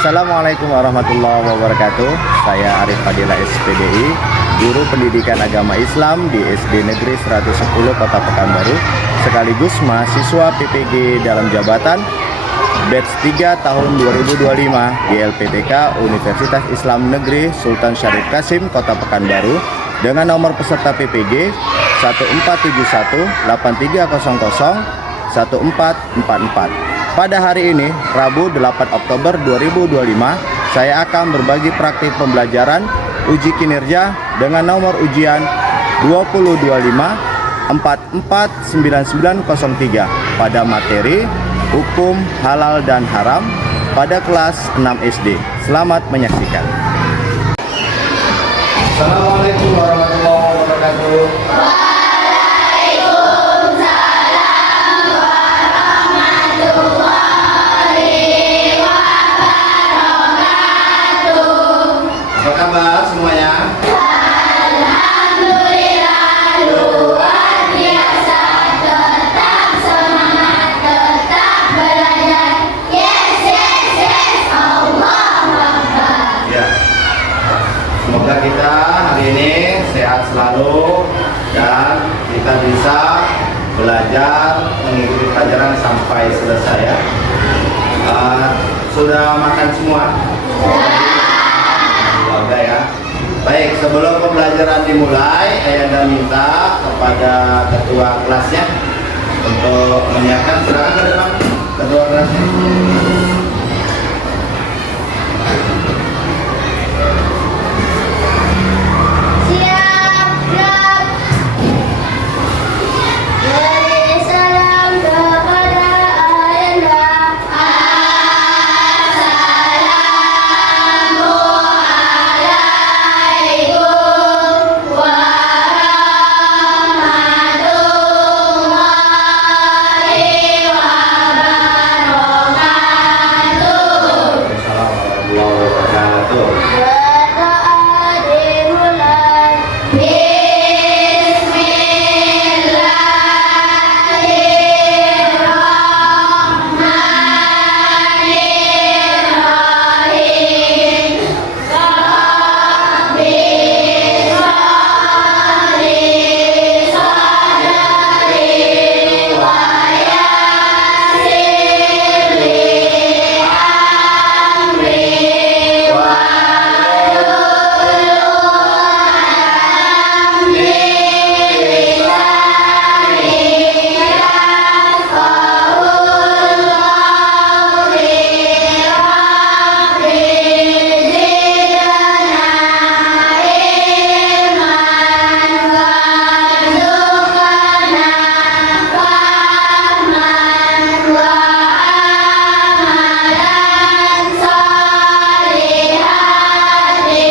Assalamualaikum warahmatullahi wabarakatuh. Saya Arif Fadila SPDI, Guru Pendidikan Agama Islam di SD Negeri 110 Kota Pekanbaru, sekaligus mahasiswa PPG dalam jabatan batch 3 tahun 2025 di LPTK Universitas Islam Negeri Sultan Syarif Qasim Kota Pekanbaru dengan nomor peserta PPG 1471 8300 1444. Pada hari ini, Rabu 8 Oktober 2025, saya akan berbagi praktik pembelajaran uji kinerja dengan nomor ujian 2025-449903 pada materi Hukum Halal dan Haram pada kelas 6 SD. Selamat menyaksikan. Assalamualaikum warahmatullahi wabarakatuh. Apa kabar semuanya? Alhamdulillah, luar biasa. Tetap semangat, tetap belajar. Yes, yes, yes, Allah Akbar. Ya. Semoga kita hari ini sehat selalu dan kita bisa belajar mengikuti pelajaran sampai selesai ya. Sudah makan semua? Keluarga ya. Baik, sebelum pembelajaran dimulai, Ayanda minta kepada ketua kelasnya untuk menyiapkan. Silakan ke depan ketua kelasnya. Siap, gerak. Beri salam kepada Ayanda. Assalamualaikum warahmatullahi wabarakatuh. Assalamualaikum warahmatullahi wabarakatuh. Berdoa dimulai. Bismillahirrahmanirrahim. Rabbi sholli sadri wa yassir li amri wahlul 'uqdatam min lisani yafqahu qawli. Rabbi zidna ilman warzuqna fahman wa amalan salihati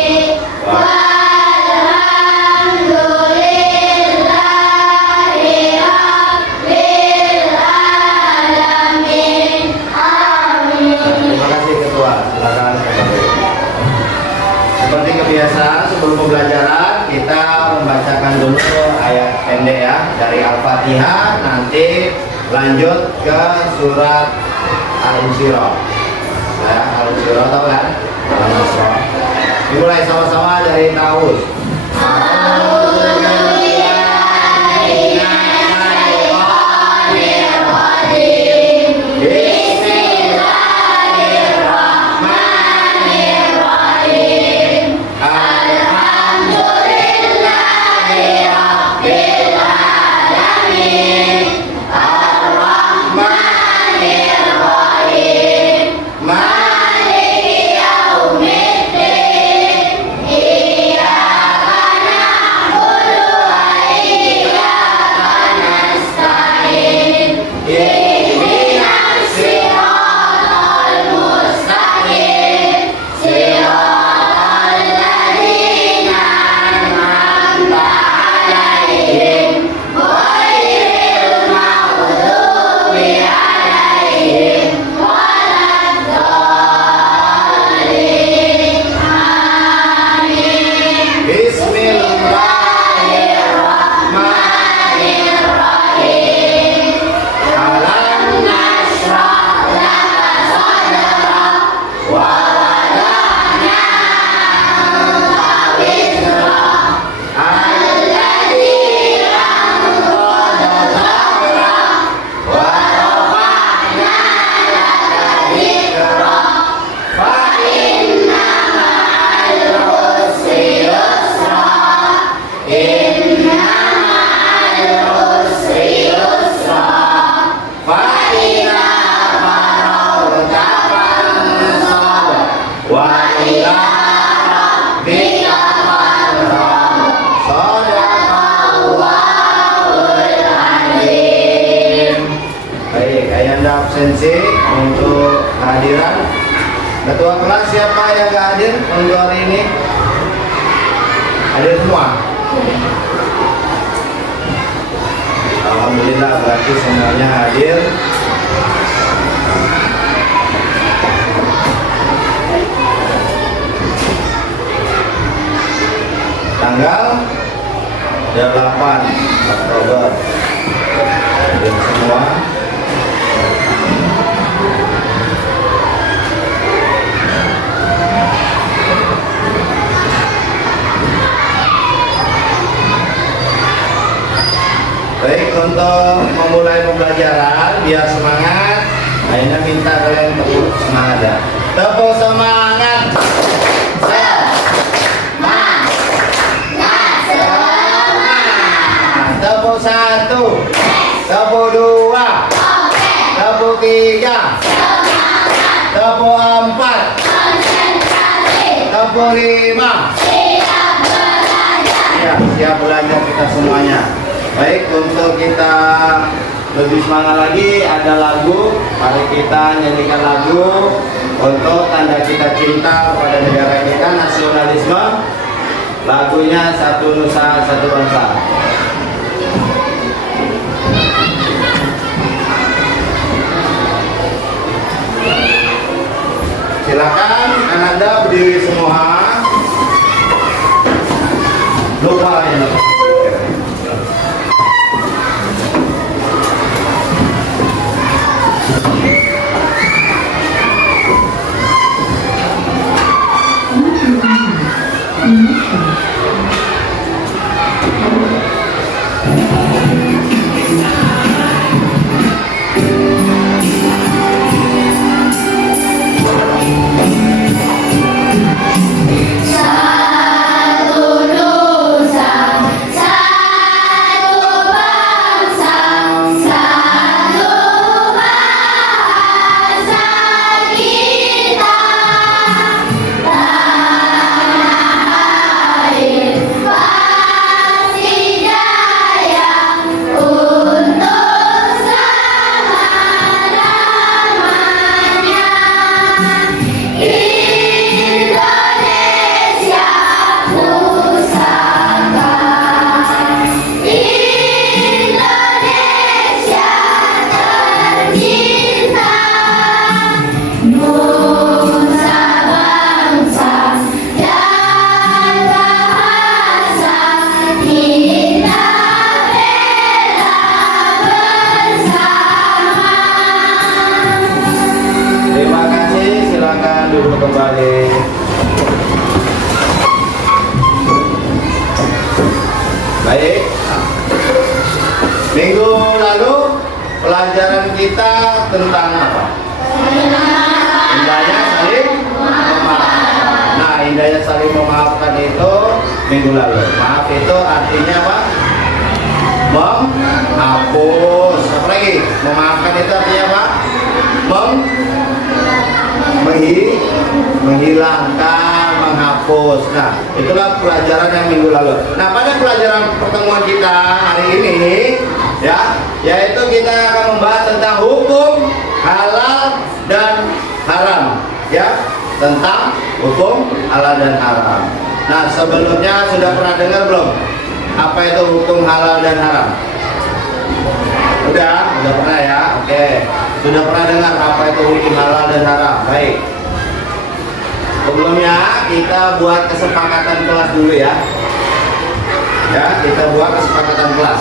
walhamdulillahi rabbil alamin. Amin. Terima kasih ketua. Silakan. Seperti kebiasaan sebelum pembelajaran kita membacakan dulu ayat pendek ya dari Al-Fatihah, nanti lanjut ke surat Al-Insyirah. Ya, Al-Insyirah tahu kan? Al-Insyirah. Dimulai sama-sama dari Taus. Bismillahirrahmanirrahim. Alhamdulillahirabbil alamin. Ar-Rahmanirrahim. Maliki yaumiddin. Iyyaka wa ila rabbika farghab. Shadaqallahul azim. Baik, ayanda absensi untuk kehadiran. Ketua kelas siapa yang nggak hadir untuk hari ini? Hadir semua. Alhamdulillah berarti semuanya hadir. Tanggal 8 Oktober hadir semua. Baik, untuk memulai pembelajaran biar semangat, Aina minta kalian tepuk semangat ya. Tepuk semangat. Tepuk 1, tepuk 2, tepuk 3, tepuk 4, tepuk 5. Ya, siap belajar kita semuanya. Baik, untuk kita lebih semangat lagi, ada lagu. Mari kita nyanyikan lagu untuk tanda kita cinta pada negara kita, nasionalisme. Lagunya Satu Nusa Satu Bangsa. Silakan Anda berdiri semua. Lupa ini. Baik. Minggu lalu pelajaran kita tentang apa? Indahnya saling memaafkan. Nah, indahnya saling memaafkan itu minggu lalu. Maaf itu artinya apa? Menghapus. Apa lagi? Memaafkan itu artinya apa? Menghilangkan, menghapus. Nah, itulah pelajaran yang minggu lalu. Nah, pada pelajaran pertemuan kita hari ini, ya, yaitu kita akan membahas tentang hukum halal dan haram, ya, tentang hukum halal dan haram. Nah, sebelumnya sudah pernah dengar belum? Apa itu hukum halal dan haram? Udah pernah ya? Oke. Sudah pernah dengar apa itu hukum halal dan haram? Baik. Sebelumnya kita buat kesepakatan kelas dulu ya. Ya, kita buat kesepakatan kelas.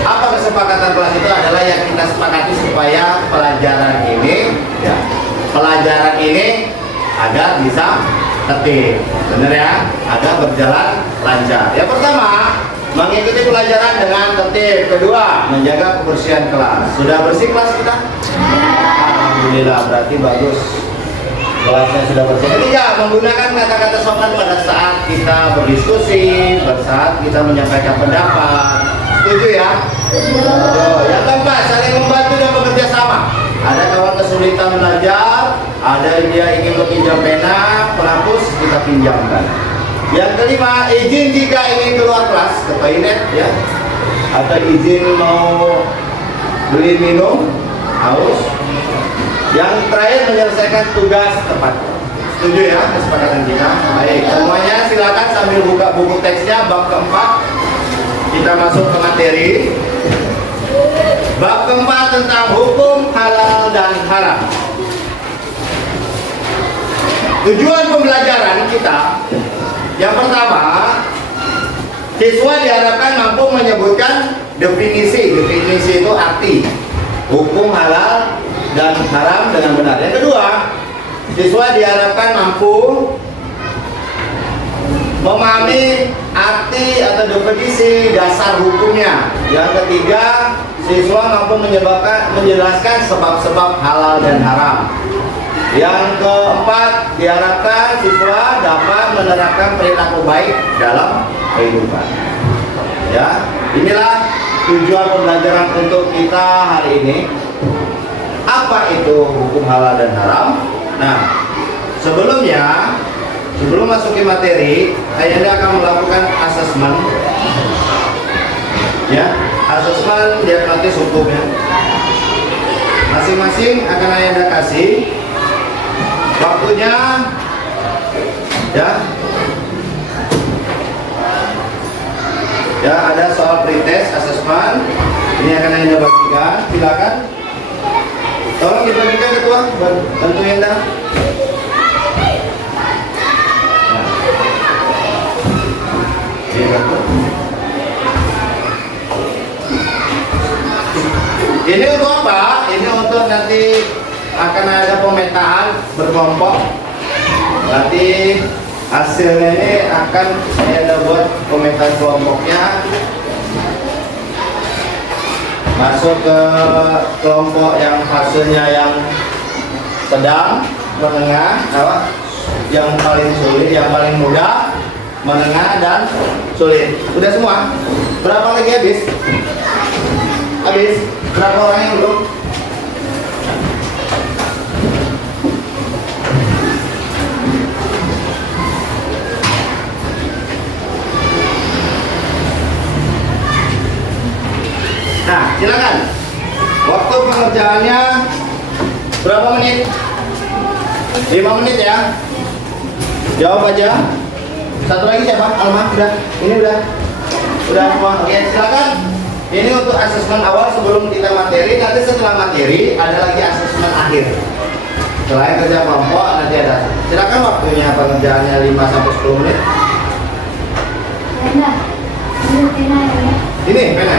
Apa kesepakatan kelas itu adalah yang kita sepakati supaya pelajaran ini, ya, pelajaran ini agar bisa tertib, benar ya, agar berjalan lancar. Yang pertama, mengikuti pelajaran dengan tertib. Kedua, menjaga kebersihan kelas. Sudah bersih kelas kita? Alhamdulillah, berarti bagus. Kelasnya sudah bersih. Ketiga, menggunakan kata-kata sopan pada saat kita berdiskusi, pada saat kita menyampaikan pendapat. Setuju ya? Yang keempat, saling membantu dan bekerja sama. Ada kawan kesulitan belajar, ada dia ingin meminjam pena, pinjamkan. Yang kelima, izin jika ingin keluar kelas ke toilet ya, atau izin mau beli minum, haus. Yang terakhir, menyelesaikan tugas tepat. Setuju ya kesepakatan kita? Baik, semuanya silakan sambil buka buku teksnya bab keempat. Kita masuk ke materi. Bab keempat tentang hukum halal dan haram. Tujuan pembelajaran kita yang pertama, siswa diharapkan mampu menyebutkan definisi. Definisi itu arti hukum halal dan haram dengan benar. Yang kedua, siswa diharapkan mampu memahami arti atau definisi dasar hukumnya. Yang ketiga, siswa mampu menjelaskan sebab-sebab halal dan haram. Yang keempat, diharapkan siswa dapat menerapkan perilaku baik dalam kehidupan. Ya, inilah tujuan pembelajaran untuk kita hari ini. Apa itu hukum halal dan haram? Nah, sebelum masuki materi, Ayanda akan melakukan asesmen. Ya, asesmen diagnosis hukumnya. Masing-masing akan Ayanda kasih waktunya, ya. Ya, ada soal pretest asesmen. Ini akan Ayanda bagikan. Silakan. Tolong dibagikan ketua, bantu Ayanda. Ini untuk apa? Ini untuk nanti akan ada pemetaan berkelompok. Nanti hasilnya ini akan saya buat pemetaan kelompoknya, masuk ke kelompok yang fasenya yang sedang, menengah, yang paling sulit, yang paling mudah, menengah, dan sulit. Udah semua? Berapa lagi habis? Habis? Berapa orang yang belum? Nah, silakan. Waktu pengerjaannya berapa menit? 5 menit ya. Jawab aja. Satu lagi siapa? Alma, udah. Ini udah semua. Oke, silakan. Ini untuk asesmen awal sebelum kita materi. Nanti setelah materi ada lagi asesmen akhir. Selain kerja kelompok nanti ada. Silakan waktunya pengerjaannya 5 sampai 10 menit. Ini pena.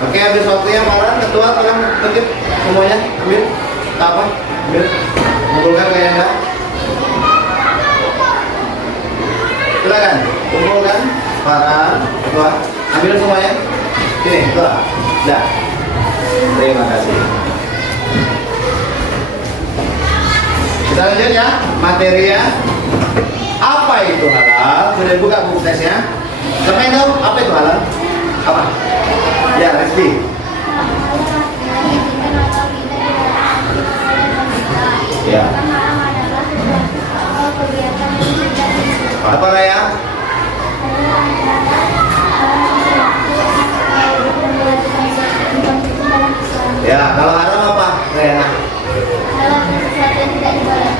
Oke, habis waktunya Farhan, ketua tolong tertib semuanya, ambil apa? Ambil, kumpulkan kayak Anda. Silakan, kumpulkan Farhan, ketua, ambil semuanya. Sini, ketua. Dah. Terima kasih. Kita lanjut ya, materinya. Apa itu halal? Sudah buka buku tesnya. Siapa yang tahu apa itu halal? Apa? Ya, Rizky. Ya. Apa Raya? Ya, kalau haram apa Raya?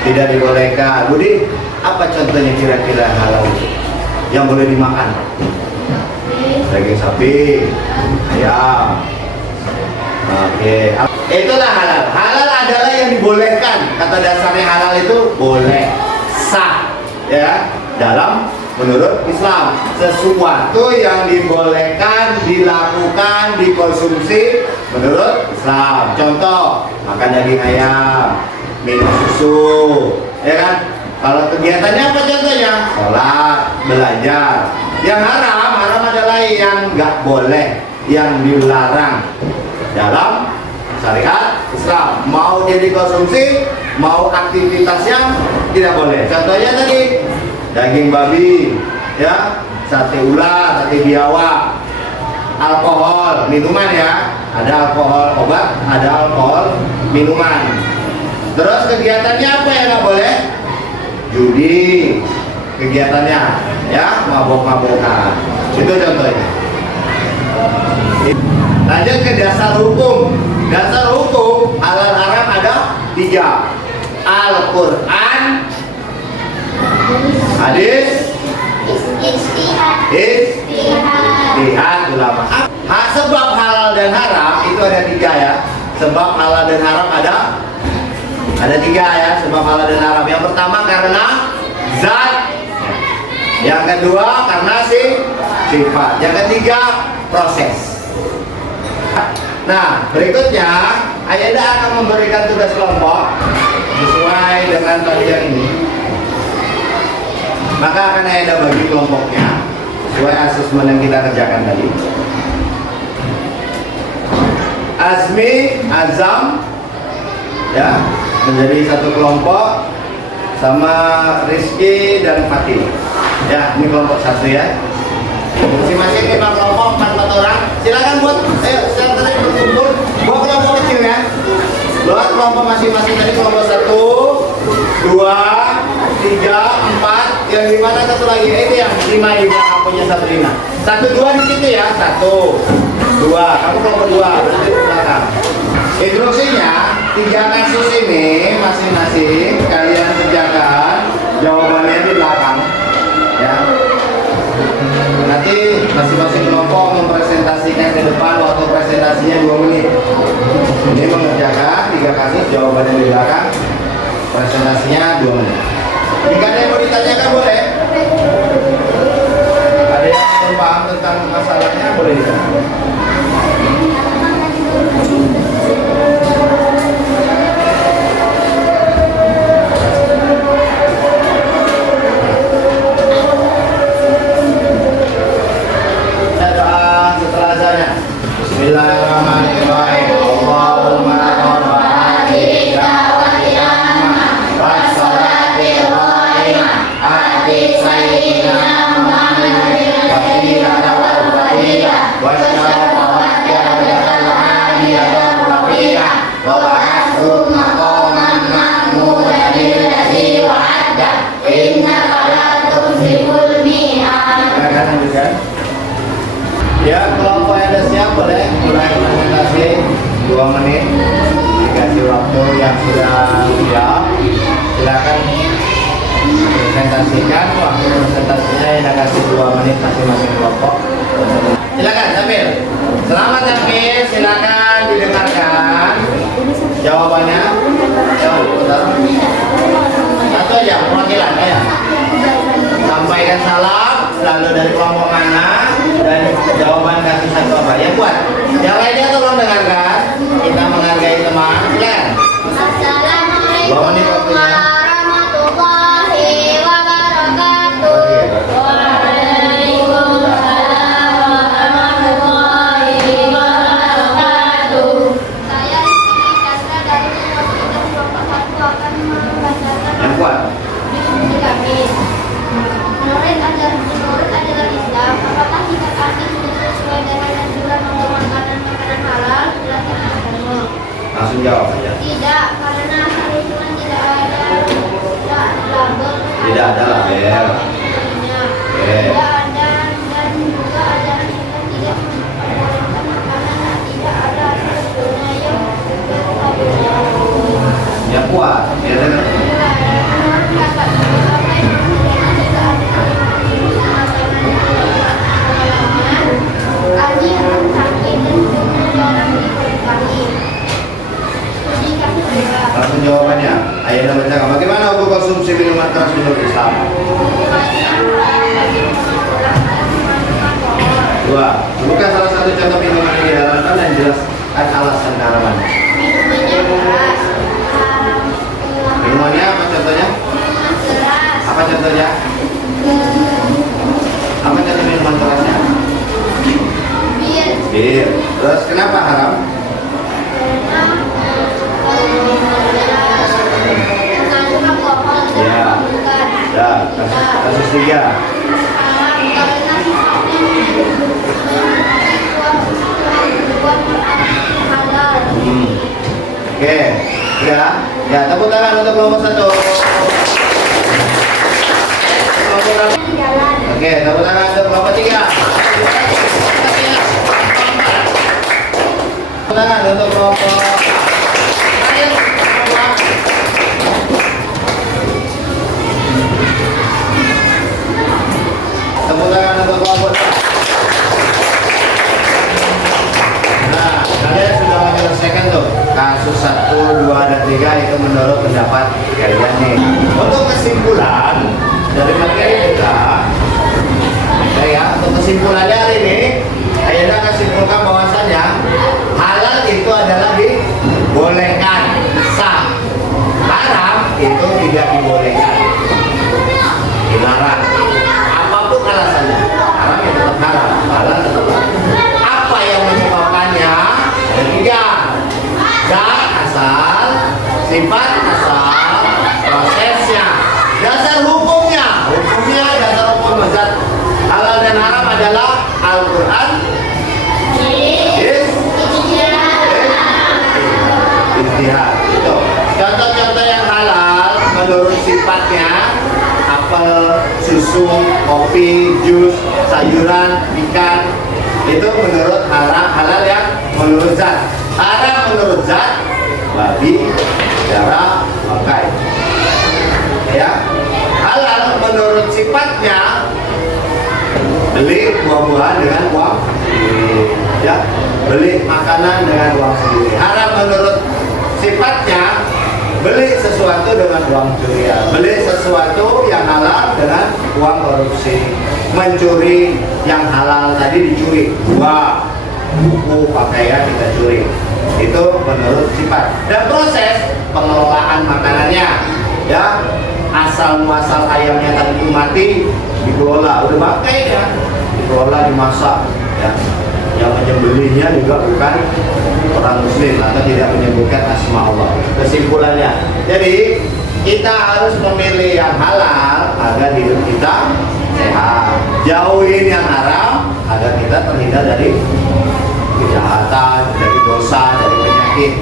Tidak dibolehkan. Budi, apa contohnya kira-kira halal yang boleh dimakan? Daging sapi, ayam. Oke, itulah halal. Halal adalah yang dibolehkan. Kata dasarnya halal itu boleh, sah, ya, dalam menurut Islam. Sesuatu yang dibolehkan, dilakukan, dikonsumsi menurut Islam. Contoh, makan daging ayam, minum susu, ya kan? Kalau kegiatannya apa contohnya? Sholat, belajar. Yang haram adalah yang nggak boleh, yang dilarang dalam syariat Islam. Mau dia dikonsumsi, mau aktivitasnya tidak boleh. Contohnya tadi daging babi, ya, sate ular, sate biawak, alkohol, minuman ya. Ada alkohol obat, ada alkohol minuman. Terus kegiatannya apa yang nggak boleh? Judi kegiatannya, ya, mabok-mabokan. Itu contohnya. Lanjut ke dasar hukum. Dasar hukum halal haram ada 3. Al-Quran, hadis, Istihad. ijtihad ulama. Sebab halal dan haram itu ada 3 ya. Sebab halal dan haram ada 3 ya. Sebab halal dan haram. Yang pertama karena zat. Yang kedua karena sifat. Yang ketiga proses. Nah, berikutnya Ayanda akan memberikan tugas kelompok sesuai dengan kajian ini. Maka akan Ayanda bagi kelompoknya sesuai asesmen yang kita kerjakan tadi. Azmi, Azam, ya, menjadi satu kelompok, sama Rizky dan Fatih. Ya, ini kelompok 1 ya. Masing-masing 5 kelompok, 4 orang. Silakan buat, sekarang tadi berkumpul. Buat kelompok kecil ya. Buat kelompok masing-masing tadi kelompok 1, 2, 3, 4. Yang di mana satu lagi? Ini yang 5 di belakang punya Sabrina. 1, 2 di situ ya. 1, 2. Kamu kelompok 2 berarti di belakang. Instruksinya 3 kasus ini masing-masing kalian kerjakan jawabannya di belakang. Ya. Nanti masing-masing kelompok mempresentasikan ke depan, waktu presentasinya 2 menit. Ini mengerjakan 3 kasus, jawabannya di belakang, presentasinya 2 menit. Jika ada yang mau ditanyakan boleh. Ada yang belum paham tentang masalahnya boleh ditanyakan. Bismillahirrahmanirrahim. Allahumma rabbana hadika wa qiyamah was-salatil qa'imah ati sayyidina Muhammadin wa qiyamah wal qiyamah wa syarafa wa qiyamah wa qiyamah wa ba'athu maqaman mahmudan alladzi wa'ada innaka la tukhziful mi'ad. Ya, kelompok yang sudah siap boleh mulai presentasi 2 menit. Dikasih waktu yang sudah siap. Silakan presentasikan. Waktu presentasinya yang dikasih 2 menit masing-masing kelompok. Silakan Sambil. Selamat Sambil, silakan didengarkan jawabannya. Satu aja perwakilan ya. Sampaikan salam, lalu dari kelompok mana dan jawaban kasih satu apa yang kuat. Yang lainnya tolong dengarkan. Kita menghargai teman. Silakan. Assalamualaikum 2 menit waktunya. warahmatullahi wabarakatuh. Waalaikumsalam warahmatullahi wabarakatuh. Saya Rizky Chandra dari Universitas Kelompok 1 akan membacakan Yang kuat. diskusi kami. Menurut ajaran Islam, apakah sikap kami sudah sesuai dengan anjuran untuk makanan halal? Silakan agama. Langsung jawab aja. Tidak, karena asal usulan tidak ada label. Tidak ada label. Tidak ada dan juga ajaran Islam tidak memperbolehkan makanan yang tidak ada asal usulnya yang berkabul. Yang kuat. Ya, dengar. Menurut kakak ibu, apa yang maksudnya jika ada Aji akan sakit dan jumlah orang diberkahi. Studi kasus 2. Langsung jawabannya. Ayo bacakan. Bagaimana hukum konsumsi minuman keras menurut Islam? Dua. Sebutkan salah satu contoh minuman yang diharamkan dan jelaskan alasan keharamannya. Minumannya keras. Minumannya apa contohnya? Minuman keras. Apa contohnya? Apa contoh minuman kerasnya? Bir. Bir. Terus kenapa haram? Mengandung alkohol dan Ya. membukan. Ya. Kasus 3. Karena sifatnya kelompok 1. Oke, tepuk tangan untuk kelompok 3. Tepuk tangan untuk kelompok. Tepuk tangan untuk kelompok. Nah, kalian sudah menyelesaikan tuh kasus 1, 2, dan 3 itu menurut pendapat kalian nih. Untuk kesimpulan dari materi kita, untuk kesimpulannya hari ini, Ayana akan simpulkan bahwasannya halal itu adalah dibolehkan, sah. Haram itu tidak dibolehkan, dilarang. Apapun alasannya, haram itu tetap haram, halal tetap halal. Apa yang menyebabkannya? Ada 3. Zat asal, sifat asal, prosesnya, dasar hukumnya. Dasar hukum zat halal dan haram adalah Al-Quran, ijtihad. Itu contoh-contoh yang halal menurut sifatnya: apel, susu, kopi, jus, sayuran, ikan. Itu menurut halal yang menurut zat. Haram menurut zat: babi, darah, bangkai. Ya, halal menurut sifatnya: beli buah-buahan dengan uang sendiri, ya, beli makanan dengan uang sendiri. Haram menurut sifatnya: beli sesuatu dengan uang curian, beli sesuatu yang halal dengan uang korupsi, mencuri yang halal tadi dicuri, buku, pakaian kita curi. Itu menurut sifat. Dan proses pengelolaan makanannya, ya, asal muasal ayamnya tadi mati dikelola, udah bangkai ya, dikelola, dimasak, ya. Yang menyembelihnya juga bukan orang muslim atau tidak menyebutkan asma Allah. Kesimpulannya, jadi kita harus memilih yang halal agar hidup kita sehat, jauhin yang haram agar kita terhindar dari kejahatan, dari dosa, dari penyakit.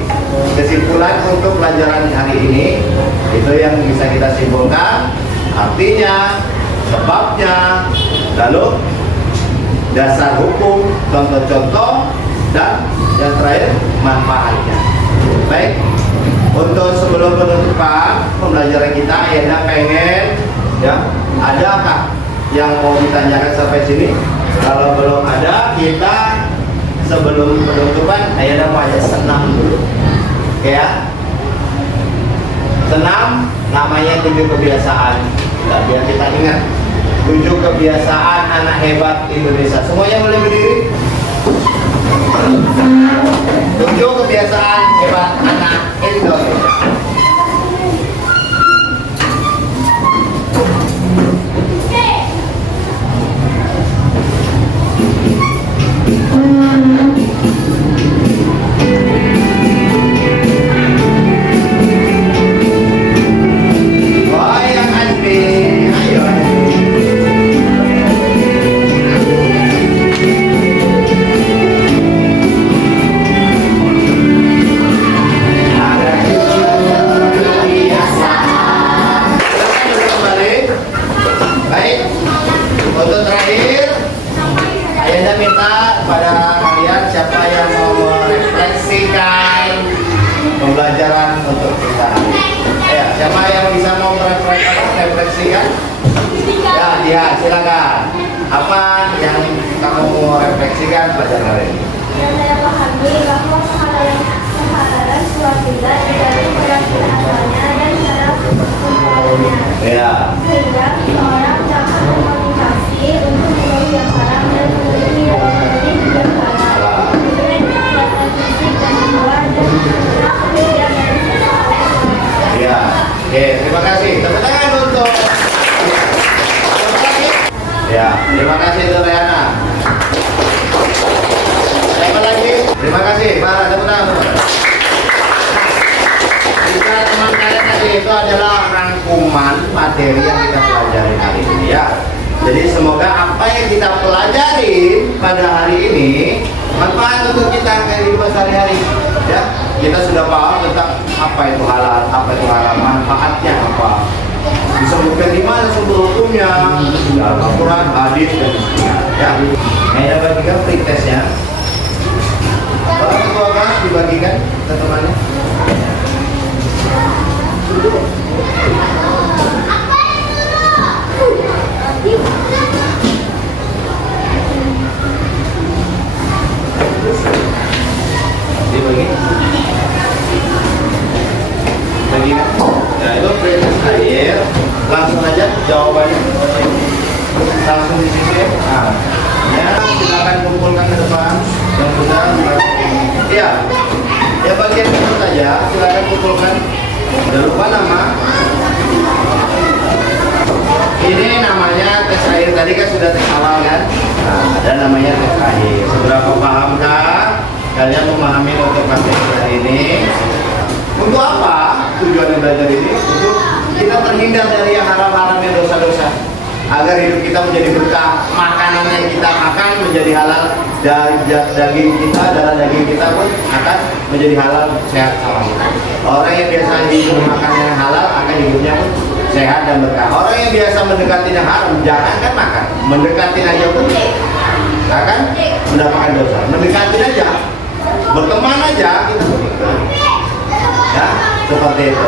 Kesimpulan untuk pelajaran hari ini itu yang bisa kita simpulkan, artinya, sebabnya, lalu dasar hukum, contoh-contoh, dan yang terakhir manfaatnya. Baik, untuk sebelum penutupan pembelajaran kita, Ayana pengen, ya, adakah yang mau ditanyakan sampai sini? Kalau belum ada, kita sebelum penutupan Ayana mau aja senam dulu, oke ya? Senam namanya 7 kebiasaan. Nah, biar kita ingat 7 kebiasaan anak hebat Indonesia. Semuanya boleh berdiri. 7 kebiasaan hebat anak Indonesia. Pembelajaran untuk kita. Ya, siapa yang bisa mau refleksikan? Ya, dia silakan. Apa yang kamu mau refleksikan pelajaran hari ini? Yang saya pahami bahwa kehalalan suatu zat tergantung pada asalnya dan cara pengolahannya. Ya. Sehingga seseorang dapat memotivasi untuk memilih yang haram dan memilih yang halal. Kemudian kekuatan fisik dan jiwa dan Ya, oke, terima kasih. Tepuk tangan untuk. Ya, terima kasih untuk Rehana. Siapa lagi? Terima kasih, Pak. Tepuk tangan. Jika teman kalian tadi itu adalah rangkuman materi yang kita pelajari hari ini, ya. Jadi semoga apa yang kita pelajari pada hari ini manfaat untuk kita kehidupan sehari-hari, ya. Kita sudah paham tentang apa apa itu halal, apa itu haram, manfaatnya apa. Disebutkan di mana sumber hukumnya, dalam Al-Quran, hadis dan sebagainya. Ya, ini ada bagikan free testnya. Kalau ketua kelas dibagikan ke temannya. Dibagi. Bagikan. Nah itu free test akhir. Langsung aja jawabannya. Langsung di sini. Nah, ya silakan kumpulkan ke depan. Yang sudah. Ya, ya bagian itu saja. Silakan kumpulkan. Jangan lupa nama. Ini namanya tes air tadi kan sudah tes awal kan? Nah, ada namanya tes air. Seberapa pahamkah kalian memahami untuk materi hari ini? Untuk apa tujuan belajar ini? Untuk kita terhindar dari yang haram-haram yang dosa-dosa. Agar hidup kita menjadi berkah, makanan yang kita makan menjadi halal, dari daging kita, darah daging kita pun akan menjadi halal, sehat sama kita. Orang yang biasa hidup makan yang halal akan hidupnya pun sehat dan berkah. Orang yang biasa mendekati yang haram, jangan kan makan, mendekati aja pun akan mendapatkan dosa. Mendekati aja, berteman aja kita pun ya, seperti itu.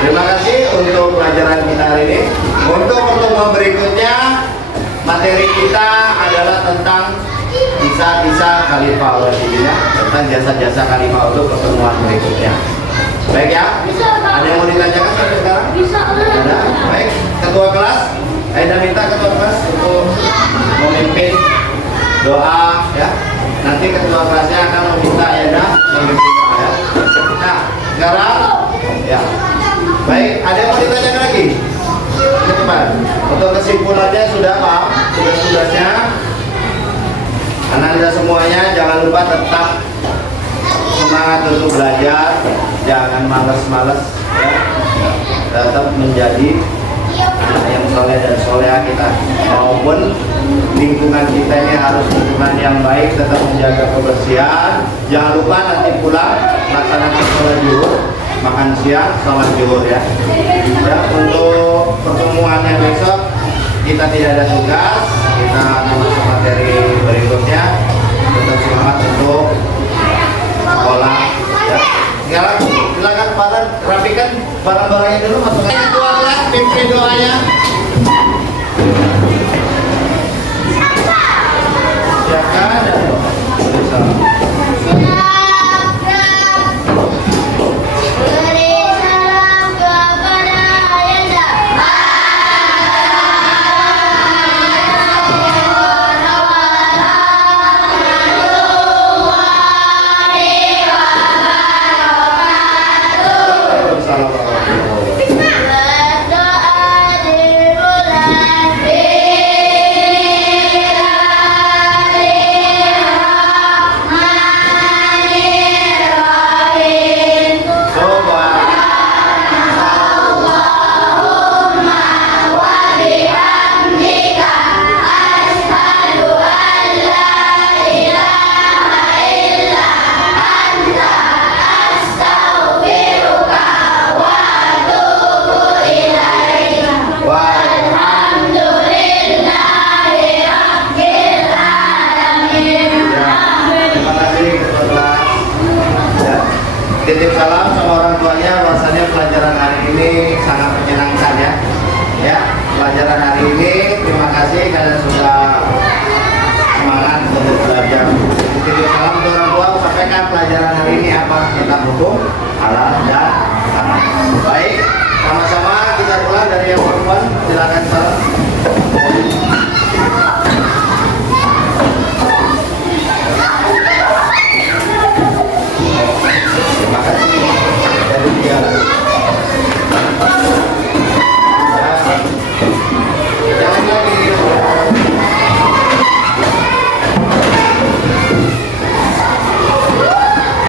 Terima kasih untuk pelajaran kita hari ini. Untuk pertemuan berikutnya, materi kita adalah tentang kisah-kisah Khalifah Ar-Rasyidin, tentang jasa-jasa Khalifah untuk pertemuan berikutnya. Baik ya? Ada yang mau ditanyakan sampai sekarang? Ada? Baik. Ketua kelas, Aida minta ketua kelas untuk memimpin doa ya. Nanti ketua kelasnya akan meminta Aida memimpin doa ya. Nah, sekarang ya. Baik, ada yang mau ditanyakan lagi? Teman, untuk kesimpulannya sudah paham tugas-tugasnya. Anak-anak semuanya jangan lupa tetap semangat untuk belajar, jangan malas-malas ya. Tetap menjadi anak yang soleh dan soleha kita. Maupun lingkungan kita ini harus lingkungan yang baik, tetap menjaga kebersihan. Jangan lupa nanti pulang laksanakan sholat zuhur, makan siang, sholat zuhur ya. Ya, untuk pertemuannya besok kita tidak ada tugas, kita akan masuk materi berikutnya. Tetap semangat untuk sekolah ya. Sekarang silakan para rapikan barang-barangnya dulu, masukkan ketua kelas, pimpin doanya. Siapkan dan doa. Titip salam sama orang tuanya, bahwasanya pelajaran hari ini sangat menyenangkan ya. Ya, pelajaran hari ini terima kasih kalian sudah semangat untuk belajar. Titip salam untuk orang tua, sampaikan pelajaran hari ini apa tentang hukum halal dan haram. Baik.